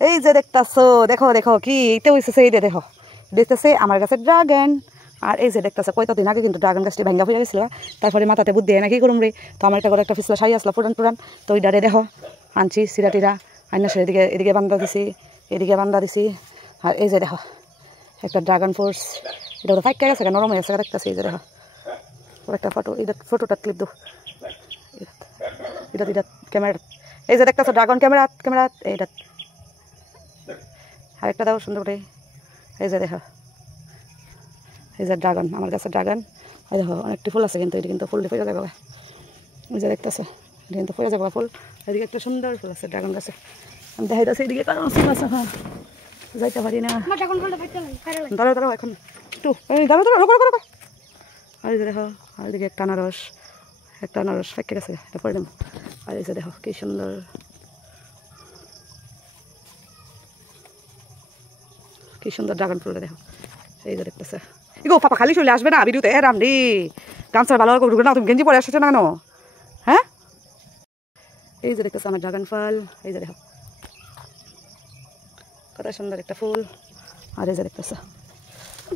এই যে দেখতেছো, দেখো দেখো কি এটা হইছে, সেই দেখো দেখতেছে আমার কাছে ড্রাগন। আর এই যে দেখতেছে কয়দিন আগে কিন্তু ড্রাগন গাছটি ভাঙ্গা হয়ে গেছিল, তারপরে মাথাতে বুদ্ধি হয় না কি করুম রে, তো আমার একটা করে একটা ফিসলা শাড়ি আসলো পুরান পুরান, তো ওই ডারে দেখো আনছি সিরাটিরা আইনা সে এদিকে এদিকে বান্ধা দিছি, এদিকে বান্ধা দিছি। আর এই যে দেখো একটা ড্রাগন ফ্রুটস, এটা তো ফাইকা গেছে নরম হয়ে গেছে দেখতেছি। এই যে দেখো একটা ফটো, এটা ফটোটা ক্লিপ দো, এটা এটা ক্যামেরা, এই যে দেখতেছো ড্রাগন ক্যামেরা ক্যামেরা এইটা আরেকটা দাও সুন্দর করে। এই যে দেখো এই যে ড্রাগন, আমার কাছে ড্রাগন। এই দেখো অনেকটি ফুল আছে কিন্তু এটা কিন্তু ফুলটি ফেলে যাবে, এই যে দেখতেছে এটা কিন্তু ফেলে যাবে ফুল। এদিকে একটা সুন্দর ফুল আছে ড্রাগন গাছে, আমি দেখাইতেছি এদিকে কারণ ফুল আছে। হ্যাঁ যাইতে পারি না, দাঁড়াও দাঁড়াও এখন একটু দাঁড়াও দাঁড়াও রোকো রোকো। আর এই যে দেখো আর এদিকে একটা আনারস ফেঁকে গেছে, এটা পরে দেবো। আর এই যে দেখো কি সুন্দর, কি সুন্দর ড্রাগন ফুলটা দেখো। এই যে দেখতেছে ইগো পাপা খালি চলে আসবে না ভিডিওতে, রাম রে গামছার ভালো করে না, তুমি গেঞ্জি পরে আসছো না কেন? হ্যাঁ এই যে দেখতেছে আমার ড্রাগন ফল, এই যে দেখো কত সুন্দর একটা ফুল। আর এই যে দেখতেছে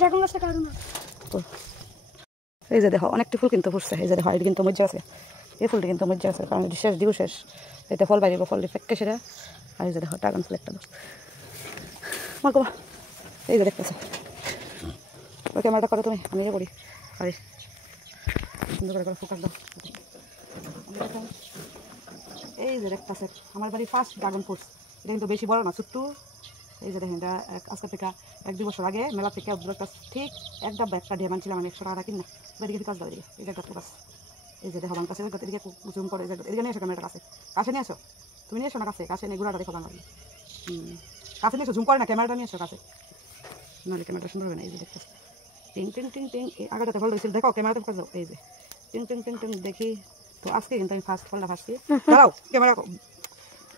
ড্রাগন গাছটা কারণ এই যে দেখো অনেকটি ফুল কিন্তু ফুটছে। এই যে দেখো এটা কিন্তু মজ্জা আছে, এই ফুলটি কিন্তু মজ্জা আছে কারণ এটি শেষ দিও শেষ, এটা ফল বাইরে ফল ফেঁকে সেটা। আর এই যে দেখো ড্রাগন ফুল একটা আমার কমা, এই যে দেখতেছে ওই ক্যামেরাটা করো তুমি, আমি ইয়ে করি আরে সুন্দর করে ফোকাস দাও। এই যে দেখতেছে আমার বাড়ি ফার্স্ট ড্রাগন ফ্রুটস, এটা কিন্তু বেশি বড় না ছোট্ট। এই যে দেখেন এটা আজকে থেকে 1-2 বছর আগে মেলা থেকে ঠিক এক ডাব্বা একটা ঢেমান ছিলাম আমি 100 টাকা কিনা। এদিকে কাজ দাও, এদিকে এই যে একটা গাছ, এই যে দেখো বাং কাছে এদিকে জুম করে, এদিকে নিয়ে এসো ক্যামেরাটা কাছে, কাছে নিয়ে এসো তুমি, নিয়ে এসো না কাছে, কাছে নিয়ে গুড়াটা দেখো বাংলা কাছে নিয়ে এসো, জুম করে না ক্যামেরাটা নিয়ে এসো কাছে, নাহলে ক্যামেরাটা সুন্দর হবে না। এই যে দেখতেছে টিং টিং টিং টিং আগাটাতে ফল রয়েছিল দেখো ক্যামেরাতে ফোকাস দাও, এই যে টিং টিং টিং টিং দেখি। তো আজকে কিন্তু আমি ফার্স্ট ফলটা ফার্স্ট দাঁড়াও ক্যামেরা।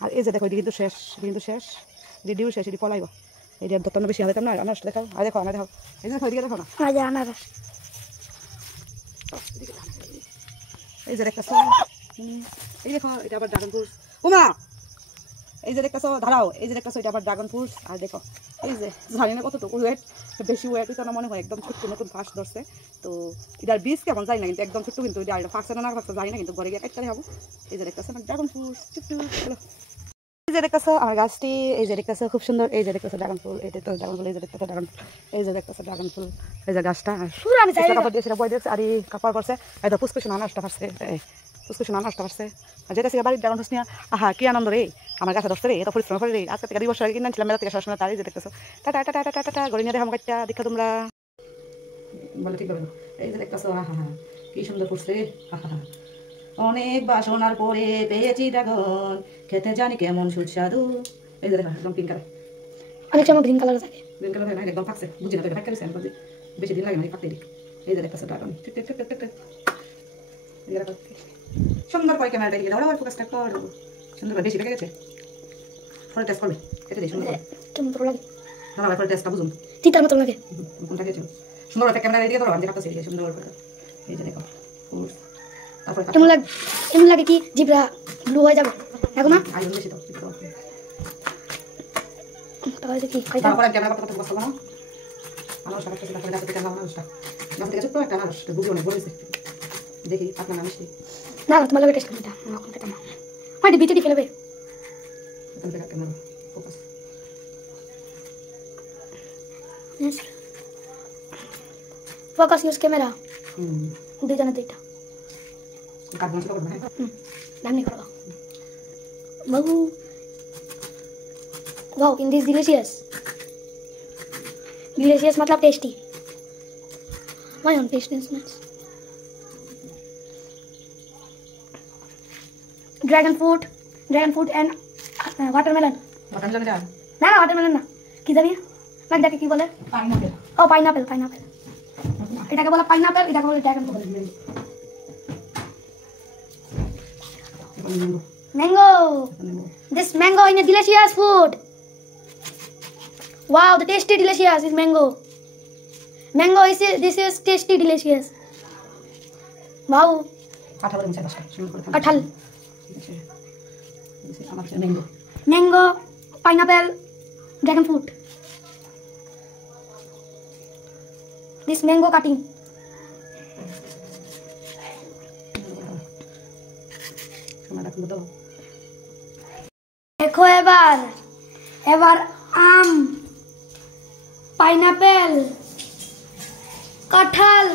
আর এই যে দেখো এটি কিন্তু শেষ, রেডিও শেষ, এটি ফলাইব এটি আর দত্তন বেশি হবে না। আনারস দেখাও, আর দেখো আমার দেখো এই যে দেখো এদিকে দেখো না, আনারস এই যে দেখতেছো, এই দেখো এটা আবার ড্রাগন ফ্রুটস উমা, এই যে দেখতেছো দাঁড়াও, এই যে দেখতেছো এটা আবার ড্রাগন ফ্রুটস। আর দেখো এই যে জানি না কতটুকু ওয়েট, বেশি ওয়েট হইতো না মনে হয়, একদম ছোট্ট নতুন ফার্স্ট ধরছে। তো এটার বীজ কেমন জানি না কিন্তু একদম ছোট্ট, কিন্তু এটা ফার্স্ট না ফার্স্ট জানি না, কিন্তু ঘরে গিয়ে কাটতে হবে। এই যে দেখতেছো আমার ড্রাগন ফ্রুটস, এই যে দেখতেছো আমার গাছটি, এই যে দেখতেছো খুব সুন্দর, এই যে দেখতেছো ড্রাগন ফুল, এই দেখতেছো ড্রাগন ফুল, এই যে দেখতেছো ড্রাগন ফুল, এই যে দেখতেছো ড্রাগন ফুল, এই যে গাছটা কাপড় দিয়েছে বই দিয়েছে আর কাপড় করছে। এই তো পুষ্কুশন আনারসটা পারছে, পুষ্কুশন আনারসটা পারছে। আর যেটা বাড়ির ড্রাগন ফ্রুটস নিয়ে আহা কি আনন্দ রে, আমার গাছে ধরছে রে, এটা পরিশ্রম করে রে, আজকে থেকে 2 বছর আগে কিনেছিলাম মেলা থেকে সবসময়। তার এই যে দেখতেছো টাটা টাটা টাটা টাটা গড়ি নিয়ে দেখো আমার কাটটা দেখা তোমরা বলে ঠিক হবে। এই যে দেখতেছো আহা হা কি সুন্দর ফুটছে, আহা হা অনেক বাসনার পরে পেয়েছি ড্রাগন, খেতে জানি কেমন সুস্বাদু। এই যে দেখো একদম পিঙ্ক কালার, অনেক সময় গ্রিন কালার থাকে, গ্রিন কালার না একদম পাকছে, বুঝি না তো এটা পাকছে আমি বলছি বেশি দিন লাগে না পাকতে দিই। এই যে দেখতেছো ড্রাগন ঠিক ঠিক ঠিক ঠিক ঠিক সুন্দর করে ক্যামেরাটা দিকে দাও, আবার ফোকাসটা করো সুন্দর করে, বেশি পেকে গেছে ফটো টেস্ট করবে কেটে দিই সুন্দর করে, কেমন ভালো লাগে না আবার ফটো টেস্টটা বুঝুন তিতার মতো লাগে কোনটা গেছে সুন্দর করে ক্যামেরা দিকে ধরো আমি দেখাচ্ছি সুন্দর করে। এই যে দেখো তারপর কেমন লাগে কি জিব্রা ব্লু হয়ে যাবে দেখো না আইন বেশি তো তাহলে কি তারপর ক্যামেরা করতে বসো না আনারসটা কাটতে তারপরে গাছ থেকে আনারসটা গাছ থেকে ছোট্ট একটা আনারস বুঝি অনেক বড় হয়েছে, দেখি আপনার নাম মিষ্টি না তোমার লাগে টেস্ট করতে না এখন খেতে না হয় বিচি দিয়ে ফেলবে এখন দেখা camera focus focus use camera দুইজনে দুইটা কাটবো ছোট করবে হ্যাঁ দামনি করো বাবু वाओ इन दिस डिलीशियस मतलब tasty my own tastiness dragon fruit and watermelon না watermelon না কি জানি না দেখে কি বলে পাইনাপল ও পাইনাপল এটাকে বলে পাইনাপল, এটাকে বলে dragon fruit. mango this mango in a delicious food. Wow, the tasty delicious is mango is this is tasty delicious. Wow kathal mango pineapple Dragon fruit. This mango cutting. দেখো এবার এবার আম, pineapple, কাঁঠাল,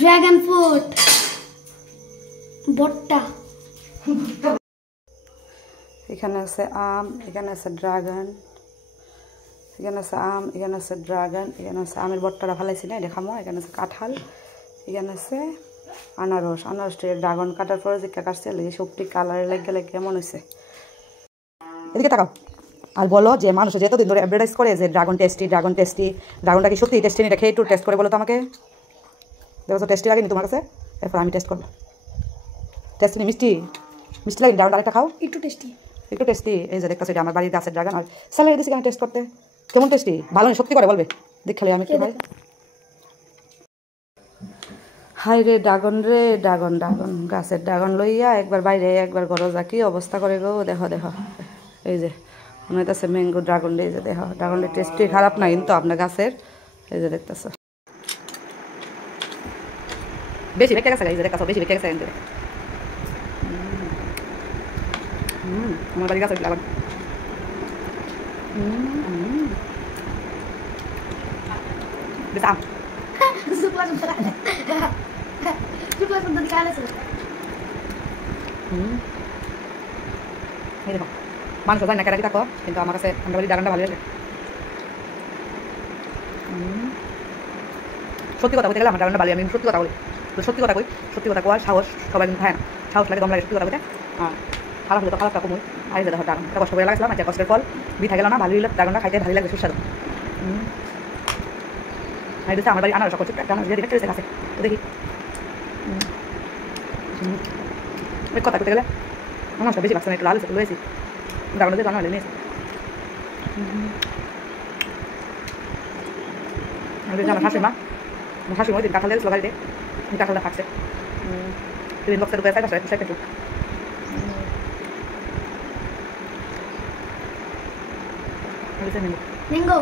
dragon fruit, ভুট্টা। এখানে আছে আম, এখানে আছে dragon, এখানে আছে আম, এখানে আছে ড্রাগন, এখানে আছে আমের বট্টাটা ফেলাইছি না দেখামো। এখানে আছে কাঁঠাল, এখানে আছে আনারস। আনারসটা ড্রাগন কাটার পরে যে কাটছে লেগে সবটি কালারে লেগে কেমন হয়েছে। এদিকে তাকাও আর বলো যে মানুষ যেতদিন ধরে অ্যাডভার্টাইজ করে যে ড্রাগন টেস্টি, ড্রাগন টেস্টি, ড্রাগনটা কি সত্যি টেস্টি? এটা খেয়ে একটু টেস্ট করে বলো তো আমাকে। দেখো তো টেস্টি লাগেনি তোমার কাছে? এরপর আমি টেস্ট করবো। টেস্টি নেই, মিষ্টি মিষ্টি লাগে। ড্রাগন আরেকটা খাও, একটু টেস্টি, একটু টেস্টি। এই যে দেখতেছো এটা আমার বাড়ির গাছের ড্রাগন। আর স্যালারি দিচ্ছি কেন টেস্ট করতে? কেমন টেস্টি? ভালো না সত্যি করে বলবে, দেখালে আমি কি ভাই। হাই রে ড্রাগন রে ড্রাগন, ড্রাগন গাছের ড্রাগন লইয়া একবার বাইরে একবার ঘরে যা কি অবস্থা করে গো। দেখো দেখো এই যে মনে হইতেছে ম্যাঙ্গো ড্রাগন। এই যে দেখো ড্রাগনের টেস্টি খারাপ না কিন্তু আপনার গাছের। এই যে দেখতেছো বেশি বেঁকে গেছে। এই যে দেখতেছো বেশি বেঁকে গেছে কিন্তু। আমার বাড়ির গাছ লাগান। আম সুপার সুন্দর সুপার সুন্দর দিকে আলেছে। এই দেখো মানুষ জানি না কেটে থাকো, কিন্তু আমার কাছে আমরা বলি ড্রাগনটা ভালো লাগে। সত্যি কথা বলতে গেলে আমার ড্রাগনটা ভালো। আমি সত্যি কথা বলি, তো সত্যি কথা কই, সত্যি কথা কোয়ার সাহস সবাই কিন্তু খায় না। সাহস লাগে, দম লাগে সত্যি কথা বলতে। খারাপ হলে তো খারাপটা কমই। আর দেখো ড্রাগন এটা কষ্ট করে লাগাইছিলাম, একটা কষ্টের ফল বিঠা গেল না। ভালোই ড্রাগনটা খাইতে ভালোই লাগে, সুস্বাদু। আর এটা আমার বাড়ি আনারস করছে, একটা আনারস দিয়ে রেখে আছে দেখি। ওই কথা করতে গেলে আনারসটা বেশি বাচ্চা একটু লাল লয়েছি, ড্রাগনটা দিয়ে রান্না হলে নিয়েছি। আমার শাশুড়ি মা, আমার শাশুড়ি ওই দিন কাঁঠাল দিয়েছিল গাড়িতে, কাঁঠালটা থাকছে টিফিন বক্সে ঢুকে সাইড একটু ম্যাঙ্গো